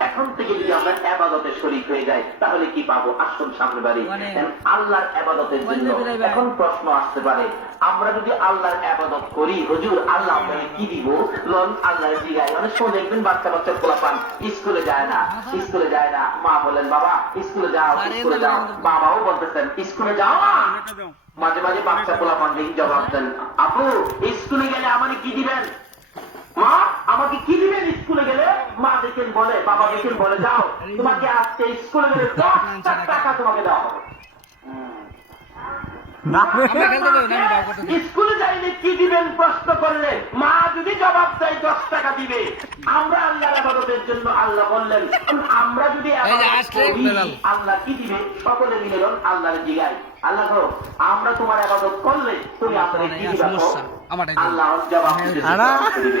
এখন থেকে যদি আমরা আবাদতে শরীক হয়ে যাই তাহলে কি পাবো? আসুন সামনে বাড়ি। মানে- আল্লাহর আবাদতের জন্য পেরে ভাই। এখন প্রশ্ন আসতে পারে। আমরা যদি আল্লাহর আবাদত করি হুজুর আল্লাহ আপনাকে কি দিব? লন আল্লাহর জিগায়। মানে শোন দেখবেন বাচ্চা বাচ্চা পোলা পান স্কুলে যায় না স্কুলে যায় না। মা বলেন বাবা স্কুলে যাও স্কুলে যাও। বাবাও বলতেছেন স্কুলে যাও না। মাঝে মাঝে বাচ্চা পোলা পান দেখি জবাব দেন আপু স্কুলে গেলে আমাকে কি দিবেন? মা আমাকে কি দিবেন স্কুলে গেলে? মা দেখেন বলে বাবা দেখেন বলে যাও তোমাকে আজকে স্কুলে গেলে দশ লাখ টাকা তোমাকে দেওয়া হবে। স্কুলে যাইলে কি দিবেন প্রশ্ন করলে? মা যদি জবাব চাই দশ টাকা দিবে। আমরা আল্লাহর আবাদতের জন্য আল্লাহ বললেন আমরা যদি করি। আল্লাহ। কি দিবে? সকলে মিলে বলুন আল্লাহর জিগায়। আল্লাহ গো, আমরা তোমার আবাদত করলে তুমি তো কি দিবা। আল্লাহ জবাব আরা, দিবে।